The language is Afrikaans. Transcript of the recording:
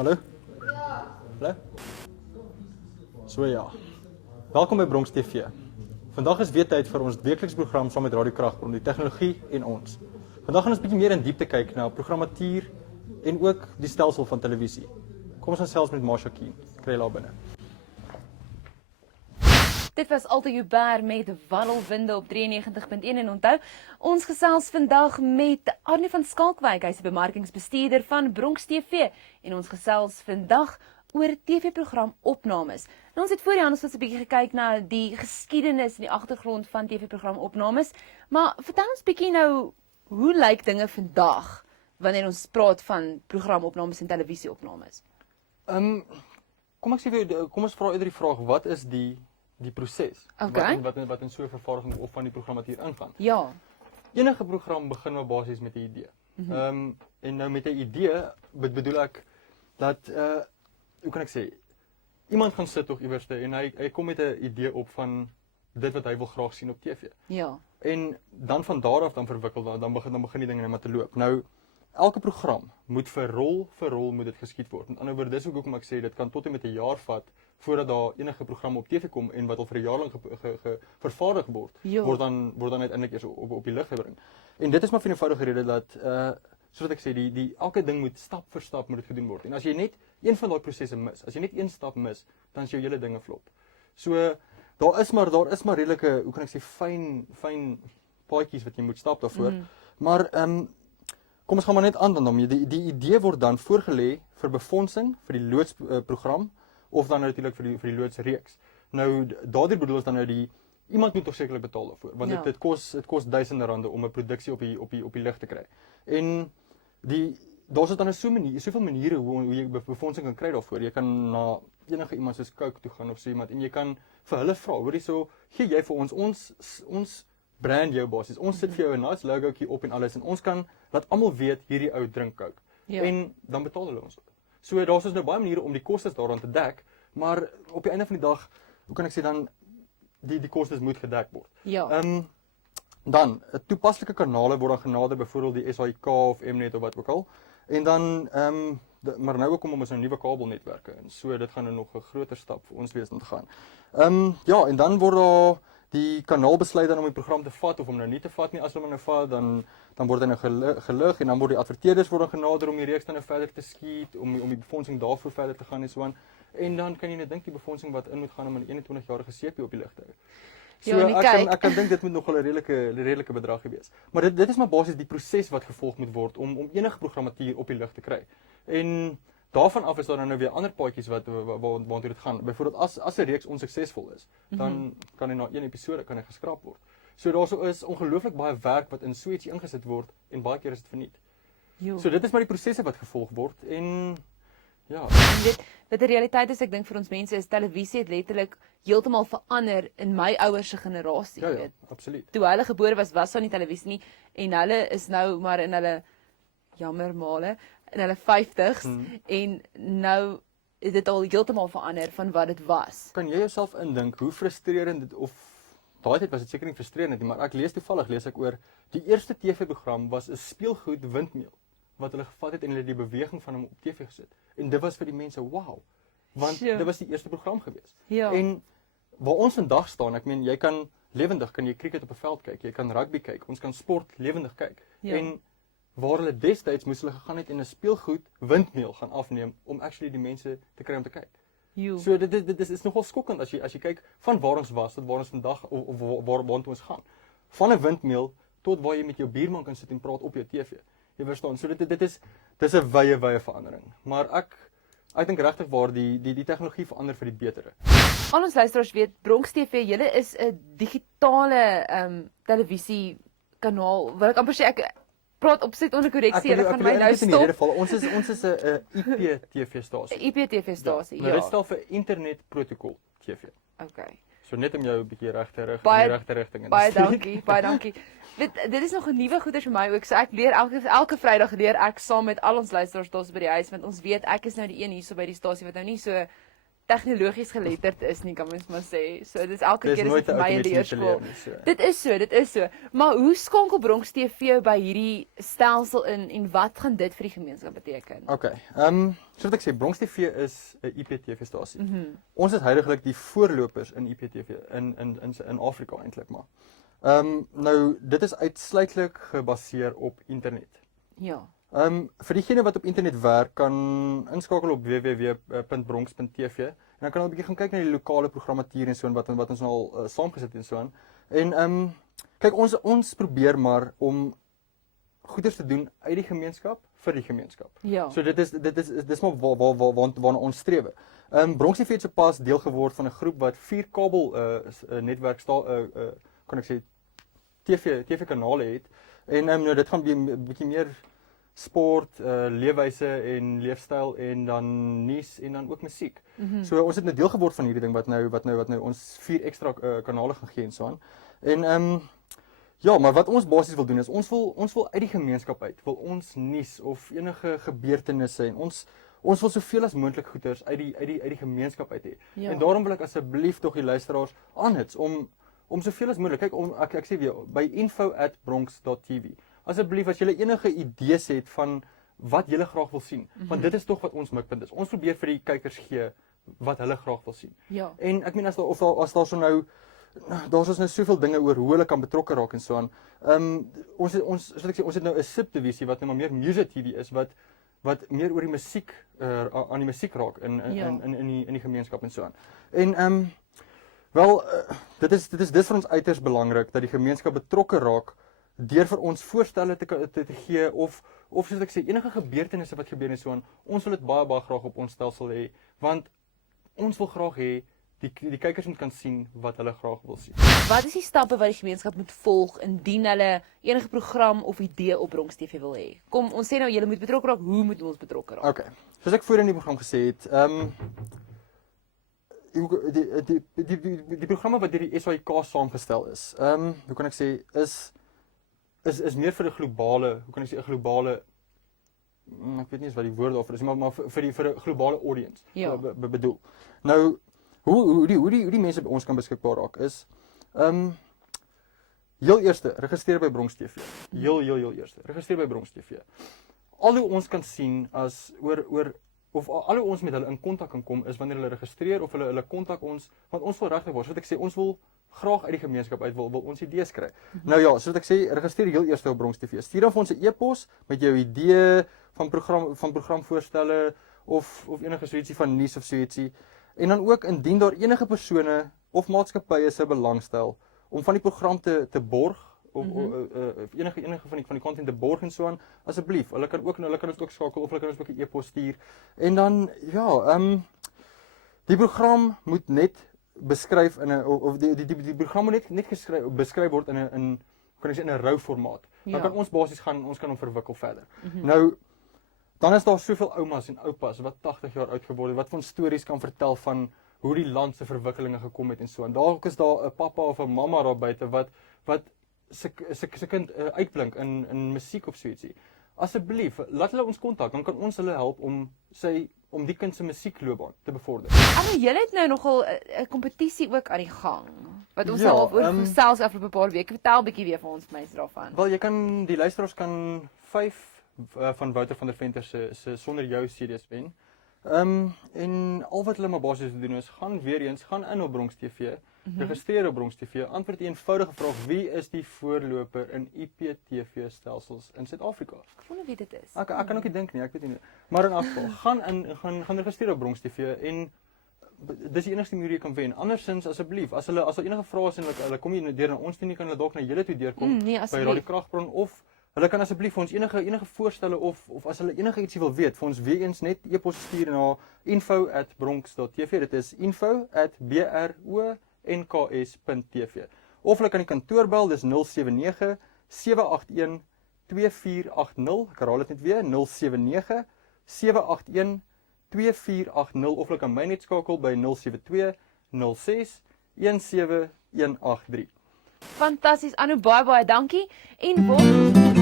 Hallo? Hallo? So ja. Welkom by Bronx TV. Vandag is weer tyd vir ons weeklikse program saam met Radio Kragbron, die tegnologie en ons. Vandag gaan ons 'n bietjie meer in diepte kyk na programmatuur en ook die stelsel van televisie. Kom ons gesels met Marsha Keen. Kry haar binne. Dit was Alto Joubert met Wandelwinde op 93.1 en onthou, ons gesels vandag met Arnie van Skalkwyk, hy's die bemarkingsbestuurder van Bronx TV en ons gesels vandag oor TV-program opnames. Nou, ons het voor die hand ons 'n bietjie gekyk na die geskiedenis en die agtergrond van TV-program opnames, maar vertel ons bietjie nou, hoe lyk dinge vandag wanneer ons praat van programopnames en televisieopnames? Kom ons vra eerder die vraag, wat is die proses Okay. wat in so 'n vervaardiging of van die programmatuur ingaan? Ja. Enige program begin maar basies met 'n idee. En nou met 'n idee bedoel ek dat hoe kan ek sê, iemand gaan sit tog iewers en hy kom met 'n idee op van dit wat hy wil graag sien op TV. Ja. En dan van daar af dan verwikkel dan begin die dinge net maar te loop. Nou elke program moet vir rol moet dit geskied word. Met ander woorde, dis ook hoekom ek sê dit kan tot en met 'n jaar vat voordat daar enige program op TV kom en wat al vir 'n jaar lank vervaardig word, Ja. word dan uiteindelik eers op die lig gebring. En dit is maar vir 'n eenvoudige rede dat soos ek sê, die elke ding moet stap vir stap moet dit gedoen word. En as jy net een van daai prosesse mis, as jy net een stap mis, dan is jou hele dinge flop. So daar is maar redelike, hoe kan ek sê, fyn paadjies wat jy moet stap daarvoor. Maar kom ons gaan maar net aan dan daarmee. Die idee word dan voorgelê vir befondsing vir die loodsprogram of dan natuurlik vir die loodsreeks. Nou daardie bedoel ons dan nou iemand moet tog sekerlik betaal daarvoor, want Ja. dit kos duisende rande om 'n produksie op die lig te kry. En daar's dan soveel maniere hoe jy befondsing kan kry daarvoor. Jy kan na enige iemand soos Coke toe gaan of so iemand en jy kan vir hulle vra, hoorie, so gee jy vir ons brand jou basies. Ons sit vir jou 'n nice logootjie op en alles en ons kan laat almal weet hierdie ou drink Coke. Ja. En dan betaal hulle ons. So daar's nou baie maniere om die kostes daaraan te dek, maar op die einde van die dag, hoe kan ek sê dan die kostes moet gedek word. Ja. Dan toepaslike kanale word dan genader, byvoorbeeld die SAIK of Mnet of wat ook al. En dan maar nou kom ons nou nuwe kabelnetwerke en so dit gaan nou nog 'n groter stap vir ons wees om te gaan. Ja, en dan word daar die kanaal besluit dan om die program te vat of om nou nie te vat nie. As hulle nou vat, dan word hy nou gelig en dan word die adverteerders word dan genader om die reeks dan nou verder te skiet, om die befondsing daarvoor verder te gaan en so aan. En dan kan jy net dink die befondsing wat in moet gaan om 'n 21-jarige seepie op die lig te hou. So ek kan dink dit moet nog 'n redelike bedrag wees. Maar dit is maar basies die proses wat gevolg moet word om enige programmatuur op die lig te kry. En daarvan af is daar nou weer ander paadjies waartoe dit gaan. Byvoorbeeld as 'n reeks onsuksesvol is, dan kan hy na een episode geskraap word. So daar is ongelooflik baie werk wat in so ietsie ingesit word en baie keer is dit verniet. Jo. So dit is maar die prosesse wat gevolg word en ja. En dit die realiteit is, ek dink vir ons mense is televisie het letterlik heeltemal verander in my ouers se generasie, Ja, weet. absoluut. Toe hulle gebore was daar nie televisie nie en hulle is nou maar in hulle jammer male in hulle 50s en nou het dit al heeltemal verander van wat dit was. Kan jy jouself indink hoe frustrerend dit of daai tyd was dit seker nie frustrerend nie, maar ek lees ek oor die eerste TV-program was 'n speelgoed windmeel wat hulle gevat het en hulle die beweging van hom op TV gesit. En dit was vir die mense wow, want dit was die eerste program gewees. Ja. En waar ons vandag staan, ek meen jy kan cricket op 'n veld kyk, jy kan rugby kyk, ons kan sport lewendig kyk. Ja. En waar hulle destyds moes hulle gegaan het en 'n speelgoed windmeel gaan afneem om actually die mense te kry om te kyk. Jo. So dit is nogal skokkend as jy kyk van waar ons was tot waar ons vandag of waartoe ons gaan. Van 'n windmeel tot waar jy met jou buurman kan sit en praat op jou TV. Jy verstaan. So dis 'n wye verandering. Maar ek dink regtig waar die tegnologie verander vir die betere. Al ons luisteraars weet, Bronx TV, julle is 'n digitale televisie kanaal. Wil ek amper sê ek praat opset onder korreksie, julle gaan my nou stop. Ons is 'n IP-TV-stasie. IP-TV-stasie, ja. Dit stel vir Internet Protocol TV. Okay. So net om jou 'n bietjie reg te rig, Baie- in die regte rigting in te Baie stuur. dankie, baie dankie. Dit is nog 'n nuwe goeie vir my ook. So ek leer elke Vrydag saam met al ons luisteraars daar by die huis, want ons weet ek is nou die een hierso by die stasie wat nou nie so tegnologies geletterd is nie, kan mens maar sê. So dit is elke Dis keer is nooit dit vir 'n my ou in die mens te leerskool. leer nie, so. Dit is so. Maar hoe skakel Bronx TV by hierdie stelsel in en wat gaan dit vir die gemeenskap beteken? Okay. Soos ek sê, Bronx TV is 'n IPTV-stasie. Ons is heidaglik die voorlopers in IPTV in Afrika eintlik maar. Nou dit is uitsluitlik gebaseer op internet. Ja. Vir diegene wat op internet werk, kan inskakel op www.bronx.tv en dan kan hulle 'n bietjie gaan kyk na die lokale programmatuur en so en wat ons nou al saamgesit en so aan. En kyk ons probeer maar om goeders te doen uit die gemeenskap vir die gemeenskap. Ja. So dis maar waarna ons strewe. Bronx TV het sopas deel geword van 'n groep wat 4 kabel netwerk kan ek sê TV kanale het. En nou dit gaan 'n bietjie meer sport, leefwyse en leefstyl en dan nuus en dan ook musiek. So ons het nou deel geword van hierdie ding wat nou ons 4 ekstra kanale gaan gee en so aan. En ja, maar wat ons basies wil doen is ons wil uit die gemeenskap uit, wil ons nuus of enige gebeurtenisse en ons wil soveel as moontlik goeders uit die gemeenskap uit hê. Ja. En daarom wil ek asseblief tog die luisteraars aanhits om soveel as moontlik. Kyk, ek sê weer by info@bronx.tv. Asseblief as julle enige idees het van wat julle graag wil sien, want dit is tog wat ons mikpunt is. Ons probeer vir die kykers gee wat hulle graag wil sien. Ja. En ek meen as daar so nou daar's nou soveel dinge oor hoe hulle kan betrokke raak en so aan. Ons het nou 'n subdivisie wat nou maar meer music TV is wat meer oor die musiek aan die musiek raak in die gemeenskap en so aan. En wel dit is vir ons uiters belangrik dat die gemeenskap betrokke raak deur vir ons voorstelle te gee of soos ek sê enige gebeurtenisse wat gebeur en so aan. Ons wil dit baie graag op ons stelsel hê want ons wil graag hê die kykers moet kan sien wat hulle graag wil sien. Wat is die stappe wat die gemeenskap moet volg indien hulle enige program of idee op Bronx TV wil hê? Kom, ons sê nou julle moet betrokke raak, hoe moet ons betrokke raak? Okay. Soos ek voorheen in die program gesê het, die programme wat deur die SAIK saamgestel is, hoe kan ek sê, is meer vir 'n globale, hoe kan ek sê 'n globale ek weet nie eens wat die woord daarvoor is, maar vir 'n globale audience bedoel. Nou hoe die mense by ons kan beskikbaar raak is heel eerste registreer by Bronx TV. Heel eerste registreer by Bronx TV. Al hoe ons kan sien as oor of al hoe ons met hulle in kontak kan kom is wanneer hulle registreer of hulle kontak ons, want ons wil regtig word. Soos ek sê, ons wil graag uit die gemeenskap uit wil ons idees kry. Nou ja, soos ek sê, registreer heel eers op Bronx TV. Stuur dan vir ons 'n e-pos met jou idee van programvoorstelle of enige so ietsie van nuus of so ietsie. En dan ook indien daar enige persone of maatskappye se belangstel om van die program te borg of enige van die content te borg en so aan, asseblief, hulle kan ons ook skakel of hulle kan ons ook 'n e-pos stuur. En dan ja, die program moet net beskryf in 'n of die program moet net beskryf word in 'n kan ek sê in 'n rou formaat. Dan kan ons basies ons kan hom verwikkel verder. Nou dan is daar soveel oumas en oupas wat 80 jaar oud geword het wat van stories kan vertel van hoe die land se verwikkelinge gekom het en so. En dalk is daar 'n pappa of 'n mamma daar buite wat se kind uitblink in musiek of so ietsie. Asseblief, laat hulle ons kontak, dan kan ons hulle help om die kind se musiekloopbaan te bevorder. Julle het nou nogal 'n kompetisie ook aan die gang. Wat ons Ja, al oor gesels afloop 'n paar weke. Vertel 'n bietjie weer vir ons mense daarvan. Wel, die luisteraars kan 5 van Wouter van der Venter se Sonder Jou CD's wen. En al wat hulle maar basies doen is gaan in op Bronx TV, registreer op Bronx TV, antwoord die eenvoudige vraag: wie is die voorloper in IPTV stelsels in Suid-Afrika? Ek wonder wie dit is. Ek kan ook nie dink nie, ek weet nie. Maar in elk geval, gaan registreer op Bronx TV en dis die enigste manier jy kan wen. Andersins asseblief, as daar enige vrae is en hulle kom nie deur na ons toe nie, kan hulle dalk na julle toe deurkom Nee, by asseblief. Radio Kragbron of hulle kan asseblief vir ons enige voorstelle of as hulle enige ietsie wil weet, vir ons weer eens net e-pos stuur na info@bronx.tv. Dit is info@bronks.tv. Of hulle kan die kantoor bel, dis 079 781 2480. Ek herhaal dit net weer, 079 781 2480 of hulle kan my net skakel by 072 06 17183. Fantasties, Anu, baie dankie en word